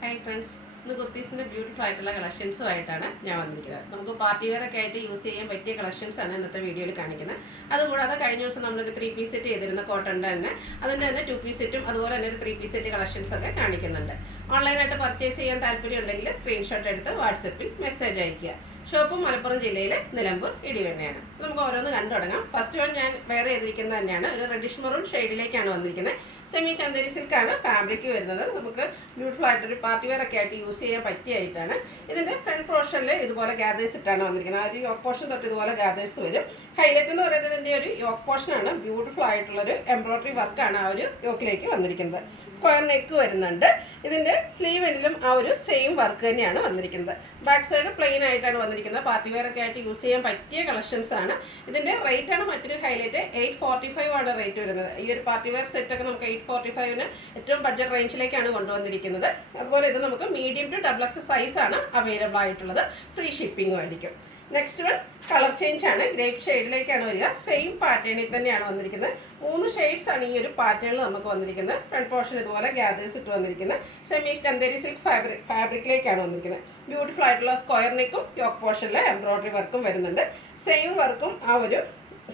Hi friends, ഇന്ന് കുർത്തീസിൻ്റെ beautiful ആയിട്ടുള്ള കളക്ഷൻസുമായിട്ടാണ് ഞാൻ വന്നിരിക്കുന്നത്. നമുക്ക് പാർട്ടി വെയർ ഒക്കെ ആയിട്ട് യൂസ് ചെയ്യാൻ പറ്റിയ കളക്ഷൻസാണ് ഇന്നത്തെ വീഡിയോയിൽ കാണിക്കുന്നത്. അതുകൂടാതെ കഴിഞ്ഞ ദിവസം നമ്മളൊരു 3 പീസ് സെറ്റ് ചെയ്തിരുന്ന കോട്ടണിൻ്റെ തന്നെ അതിൻ്റെ തന്നെ 2 പീസ് സെറ്റും അതുപോലെ തന്നെ ഒരു 3 പീസ് സെറ്റ് കളക്ഷൻസൊക്കെ കാണിക്കുന്നുണ്ട്. ഓൺലൈനായിട്ട് പർച്ചേസ് ചെയ്യാൻ താല്പര്യം ഉണ്ടെങ്കിൽ സ്ക്രീൻഷോട്ട് എടുത്ത് വാട്സപ്പിൽ മെസ്സേജ് അയയ്ക്കുക. ഷോപ്പ് മലപ്പുറം ജില്ലയിലെ നിലമ്പൂർ ഇടിവണ്ണയാണ്. നമുക്ക് ഓരോന്ന് കണ്ടു തുടങ്ങാം. ഫസ്റ്റ് വൺ ഞാൻ വെയർ ചെയ്തിരിക്കുന്നത് തന്നെയാണ്. ഒരു റെഡിഷ് മെറൂൺ ഷെയ്ഡിലേക്കാണ് വന്നിരിക്കുന്നത്. സെമി ചന്ദേരി സിൽക്കാണ് ഫാബ്രിക് വരുന്നത്. നമുക്ക് ബ്യൂട്ടിഫുൾ ആയിട്ടൊരു പാർട്ടി വെയർ ഒക്കെ ആയിട്ട് യൂസ് ചെയ്യാൻ പറ്റിയായിട്ടാണ്. ഇതിൻ്റെ ഫ്രണ്ട് പോർഷനിൽ ഇതുപോലെ ഗാദേഴ്സ് ഇട്ടാണ് വന്നിരിക്കുന്നത്. ആ ഒരു യോക്ക് പോർഷൻ തൊട്ട് ഇതുപോലെ ഗാദേഴ്സ് വരും. ഹൈലൈറ്റ് എന്ന് പറയുന്നത് ഇതിൻ്റെ ഒരു യോക്ക് പോർഷനാണ്. ബ്യൂട്ടിഫുൾ ആയിട്ടുള്ളൊരു എംബ്രോയിഡറി വർക്കാണ് ആ ഒരു യോക്കിലേക്ക് വന്നിരിക്കുന്നത്. സ്ക്വയർ നെക്ക് വരുന്നുണ്ട്. ഇതിൻ്റെ സ്ലീവിലും ആ ഒരു സെയിം വർക്ക് തന്നെയാണ് വന്നിരിക്കുന്നത്. ബാക്ക് സൈഡ് പ്ലെയിൻ ആയിട്ടാണ് വന്നിരിക്കുന്നത്. പാർട്ടി വെയർ ഒക്കെ ആയിട്ട് യൂസ് ചെയ്യാൻ പറ്റിയ കളക്ഷൻസ് ആണ്. ഇതിൻ്റെ റേറ്റ് ആണ് മറ്റൊരു ഹൈലൈറ്റ്. 845 ആണ് റേറ്റ് വരുന്നത്. ഈ ഒരു പാർട്ടി വെയർ സെറ്റൊക്കെ നമുക്ക് 845 ഏറ്റവും ബഡ്ജറ്റ് റേഞ്ചിലേക്കാണ് കൊണ്ടുവന്നിരിക്കുന്നത്. അതുപോലെ ഇത് നമുക്ക് മീഡിയം ടു XXL സൈസാണ് അവൈലബിൾ ആയിട്ടുള്ളത്. ഫ്രീ ഷിപ്പിംഗും ആയിരിക്കും. നെക്സ്റ്റ് വൺ കളർ ചേഞ്ച് ആണ്. ഗ്രേപ്പ് ഷെയ്ഡിലേക്കാണ് വരിക. സെയിം പാറ്റേണിൽ തന്നെയാണ് വന്നിരിക്കുന്നത്. 3 ഷെയ്ഡ്സ് ആണ് ഈ ഒരു പാറ്റേണിൽ നമുക്ക് വന്നിരിക്കുന്നത്. ഫ്രണ്ട് പോർഷൻ ഇതുപോലെ ഗ്യാദേഴ്സ് ഇട്ട് വന്നിരിക്കുന്നത്. സെമി ചന്ദേരി സിൽക്ക് ഫാബ്രിക്കിലേക്കാണ് വന്നിരിക്കുന്നത്. ബ്യൂട്ടിഫുൾ ആയിട്ടുള്ള സ്ക്വയർ നെക്കും യോക്ക് പോർഷനിലെ എംബ്രോയിഡറി വർക്കും വരുന്നുണ്ട്. സെയിം വർക്കും ആ ഒരു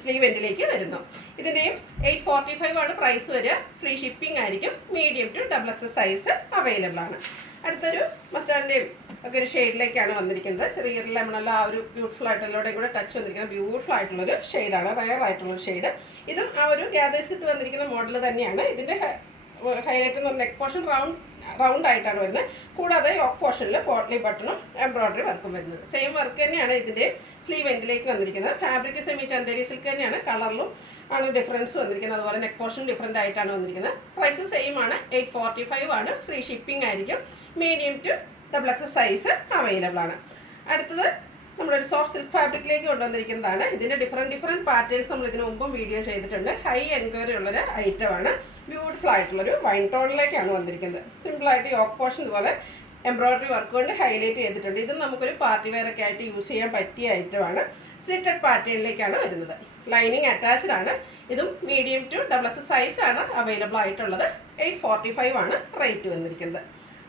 സ്ലീവ് എൻഡിലേക്ക് വരുന്നു. ഇതിൻ്റെയും 845 ആണ് പ്രൈസ് വരിക. ഫ്രീ ഷിപ്പിംഗ് ആയിരിക്കും. Medium to XXL size available ആണ്. അടുത്തൊരു മസ്റ്റാർഡിൻ്റെയും ഒക്കെ ഒരു ഷെയ്ഡിലേക്കാണ് വന്നിരിക്കുന്നത്. ചെറിയൊരു ലെമണല്ല ആ ഒരു ബ്യൂട്ടിഫുൾ ആയിട്ടുള്ളൂടെയും കൂടെ ടച്ച് വന്നിരിക്കുന്നത്. ബ്യൂട്ടിഫുൾ ആയിട്ടുള്ളൊരു ഷെയ്ഡാണ്. റയർ ആയിട്ടുള്ളൊരു ഷെയ്ഡ്. ഇതും ആ ഒരു ഗ്യാദേഴ്സ് ഇട്ട് വന്നിരിക്കുന്ന മോഡൽ തന്നെയാണ്. ഇതിൻ്റെ ഹൈലൈറ്റ് എന്ന് പറഞ്ഞാൽ നെക്ക് പോർഷൻ റൗണ്ട് ആയിട്ടാണ് വരുന്നത്. കൂടാതെ യോക്ക് പോർഷനിൽ പോട്ട്ലി ബട്ടണും എംബ്രോയിഡറി വർക്കും വരുന്നത്. സെയിം വർക്ക് തന്നെയാണ് ഇതിൻ്റെ സ്ലീവ് എൻഡിലേക്ക് വന്നിരിക്കുന്നത്. ഫാബ്രിക് സെമി ചന്ദേരി സിൽക്ക് തന്നെയാണ്. കളറിലും ആണ് ഡിഫറൻസ് വന്നിരിക്കുന്നത്. അതുപോലെ നെക്ക് പോർഷൻ ഡിഫറെൻ്റ് ആയിട്ടാണ് വന്നിരിക്കുന്നത്. പ്രൈസ് സെയിം ആണ്. 845 ആണ്. ഫ്രീ ഷിപ്പിംഗ് ആയിരിക്കും. Medium to XXL size available ആണ്. അടുത്തത് നമ്മളൊരു സോഫ്റ്റ് സിൽക്ക് ഫാബ്രിക്കിലേക്ക് കൊണ്ടുവന്നിരിക്കുന്നതാണ്. ഇതിൻ്റെ ഡിഫറെൻറ്റ് പാറ്റേൺസ് നമ്മൾ ഇതിനു മുമ്പും വീഡിയോ ചെയ്തിട്ടുണ്ട്. ഹൈ എൻക്വയറി ഉള്ളൊരു ഐറ്റമാണ്. ബ്യൂട്ടിഫുൾ ആയിട്ടുള്ളൊരു വൈൻ ടോണിലേക്കാണ് വന്നിരിക്കുന്നത്. സിമ്പിളായിട്ട് യോക്ക് പോർഷൻ ഇതുപോലെ എംബ്രോയിഡറി വർക്ക് കൊണ്ട് ഹൈലൈറ്റ് ചെയ്തിട്ടുണ്ട്. ഇതും നമുക്കൊരു പാർട്ടി വെയർ ഒക്കെ ആയിട്ട് യൂസ് ചെയ്യാൻ പറ്റിയ ഐറ്റമാണ്. സ്ലിറ്റഡ് പാറ്റേണിലേക്കാണ് വരുന്നത്. ലൈനിങ് അറ്റാച്ച്ഡ് ആണ്. ഇതും മീഡിയം ടു XXL സൈസാണ് അവൈലബിൾ ആയിട്ടുള്ളത്. 845 ആണ് റേറ്റ് വന്നിരിക്കുന്നത്.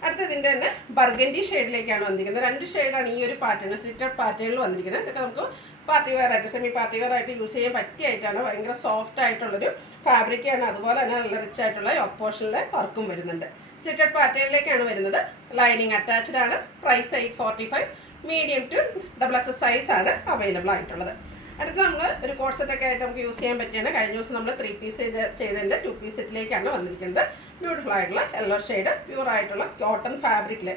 അടുത്തതിൻ്റെ തന്നെ ബർഗൻഡി ഷെയ്ഡിലേക്കാണ് വന്നിരിക്കുന്നത്. 2 ഷെയ്ഡാണ് ഈ ഒരു പാറ്റേൺ സ്ലിറ്റഡ് പാറ്റേണിൽ വന്നിരിക്കുന്നത്. ഇതൊക്കെ നമുക്ക് പാർട്ടി വെയർ ആയിട്ട് സെമി പാർട്ടി വെയർ ആയിട്ട് യൂസ് ചെയ്യാൻ പറ്റിയായിട്ടാണ്. ഭയങ്കര സോഫ്റ്റ് ആയിട്ടുള്ളൊരു ഫാബ്രിക്കാണ്. അതുപോലെ തന്നെ നല്ല റിച്ച് ആയിട്ടുള്ള യോക്ക് പോർഷനിലെ വർക്കും വരുന്നുണ്ട്. സ്ലിറ്റഡ് പാറ്റേണിലേക്കാണ് വരുന്നത്. ലൈനിങ് അറ്റാച്ച്ഡ് ആണ്. പ്രൈസ് 845. മീഡിയം ടു XXL സൈസാണ് അവൈലബിൾ ആയിട്ടുള്ളത്. അടുത്ത് നമ്മൾ ഒരു കോട്ട് സെറ്റൊക്കെ ആയിട്ട് നമുക്ക് യൂസ് ചെയ്യാൻ പറ്റിയാണ്. കഴിഞ്ഞ ദിവസം നമ്മൾ 3 പീസ് ചെയ്തതിൻ്റെ 2 പീസ് സെറ്റിലേക്കാണ് വന്നിരിക്കുന്നത്. ബ്യൂട്ടിഫുൾ ആയിട്ടുള്ള യെല്ലോ ഷെയ്ഡ് പ്യൂർ ആയിട്ടുള്ള കോട്ടൺ ഫാബ്രിക്കിൽ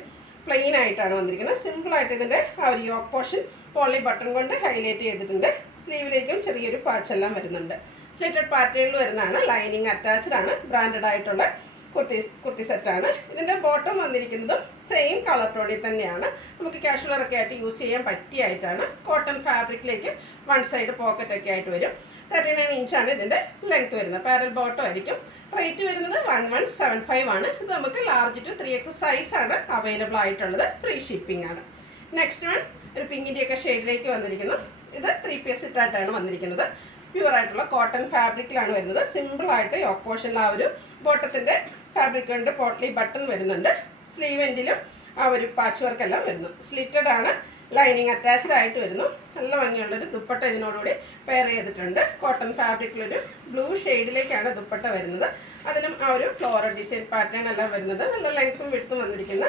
പ്ലെയിൻ ആയിട്ടാണ് വന്നിരിക്കുന്നത്. സിമ്പിളായിട്ട് ഇതിൻ്റെ ആ ഒരു യോക്ക് പോർഷൻ പോളി ബട്ടൺ കൊണ്ട് ഹൈലൈറ്റ് ചെയ്തിട്ടുണ്ട്. സ്ലീവിലേക്കും ചെറിയൊരു പാച്ചെല്ലാം വരുന്നുണ്ട്. സ്ലിറ്റഡ് പാറ്റേണിൽ വരുന്നതാണ്. ലൈനിങ് അറ്റാച്ച്ഡ് ആണ്. ബ്രാൻഡഡ് ആയിട്ടുള്ള കുർത്തി സെറ്റാണ്. ഇതിൻ്റെ ബോട്ടം വന്നിരിക്കുന്നതും സെയിം കളർ ടോണിൽ തന്നെയാണ്. നമുക്ക് കാഷ്വൽ ഒക്കെ ആയിട്ട് യൂസ് ചെയ്യാൻ പറ്റിയായിട്ടാണ്. കോട്ടൺ ഫാബ്രിക്കിലേക്ക് 1 സൈഡ് പോക്കറ്റൊക്കെ ആയിട്ട് വരും. 39 ഇഞ്ചാണ് ഇതിൻ്റെ ലെങ്ത് വരുന്നത്. പാരൽ ബോട്ടം ആയിരിക്കും. റേറ്റ് വരുന്നത് 1175 ആണ്. ഇത് നമുക്ക് ലാർജ് ടു 3XL സൈസാണ് അവൈലബിൾ ആയിട്ടുള്ളത്. ഫ്രീ ഷിപ്പിംഗ് ആണ്. നെക്സ്റ്റ് വൺ ഒരു പിങ്കിൻ്റെയൊക്കെ ഷെയ്ഡിലേക്ക് വന്നിരിക്കുന്നു. ഇത് 3 പീസ് സെറ്റായിട്ടാണ് വന്നിരിക്കുന്നത്. പ്യൂർ ആയിട്ടുള്ള കോട്ടൺ ഫാബ്രിക്കിലാണ് വരുന്നത്. സിമ്പിളായിട്ട് യോക്ക് പോർഷനിൽ ആ ഒരു ബോട്ടത്തിൻ്റെ ഫാബ്രിക് കൊണ്ട് പോട്ട്ലി ബട്ടൺ വരുന്നുണ്ട്. സ്ലീവ് എൻഡിലും ആ ഒരു പാച്ച് വർക്കെല്ലാം വരുന്നു. സ്ലിറ്റഡ് ആണ്. ലൈനിങ് അറ്റാച്ച്ഡ് ആയിട്ട് വരുന്നു. നല്ല ഭംഗിയുള്ളൊരു ദുപ്പട്ട ഇതിനോടുകൂടി പെയർ ചെയ്തിട്ടുണ്ട്. കോട്ടൺ ഫാബ്രിക്കിലൊരു ബ്ലൂ ഷെയ്ഡിലേക്കാണ് ദുപ്പട്ട വരുന്നത്. അതിലും ആ ഒരു ഫ്ലോറൽ ഡിസൈൻ പാറ്റേൺ എല്ലാം വരുന്നത്. നല്ല ലെങ്ത്തും വിഡ്ത്തും വന്നിരിക്കുന്ന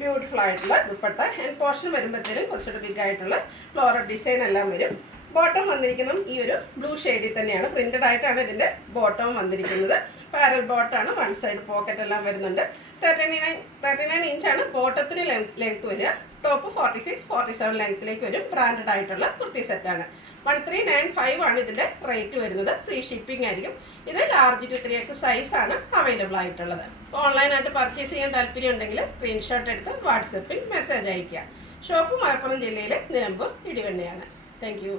ബ്യൂട്ടിഫുൾ ആയിട്ടുള്ള ദുപ്പട്ട. ഹാൻഡ് പോർഷൻ വരുമ്പോഴത്തേനും കുറച്ചുകൂടി ബിഗ് ആയിട്ടുള്ള ഫ്ലോറൽ ഡിസൈൻ എല്ലാം വരും. ബോട്ടം വന്നിരിക്കുന്നതും ഈ ഒരു ബ്ലൂ ഷെയ്ഡിൽ തന്നെയാണ്. പ്രിന്റഡ് ആയിട്ടാണ് ഇതിൻ്റെ ബോട്ടം വന്നിരിക്കുന്നത്. പാരൽ ബോട്ടാണ്. 1 സൈഡ് പോക്കറ്റ് എല്ലാം വരുന്നുണ്ട്. 39 ഇഞ്ചാണ് ബോട്ടത്തിന് ലെങ്ത് വരിക. ടോപ്പ് 46-47 ലെങ്ത്തിലേക്ക് വരും. ബ്രാൻഡഡ് ആയിട്ടുള്ള കുർത്തി സെറ്റാണ്. 1395 ആണ് ഇതിൻ്റെ റേറ്റ് വരുന്നത്. ഫ്രീ ഷിപ്പിംഗ് ആയിരിക്കും. ഇത് ലാർജ് ടു 3XL സൈസാണ് അവൈലബിൾ ആയിട്ടുള്ളത്. ഓൺലൈനായിട്ട് പർച്ചേസ് ചെയ്യാൻ താല്പര്യം ഉണ്ടെങ്കിൽ സ്ക്രീൻഷോട്ട് എടുത്ത് വാട്സപ്പിൽ മെസ്സേജ് അയയ്ക്കുക. ഷോപ്പ് മലപ്പുറം ജില്ലയിലെ നിലമ്പൂർ ഇടിവണ്ണയാണ്. Thank you.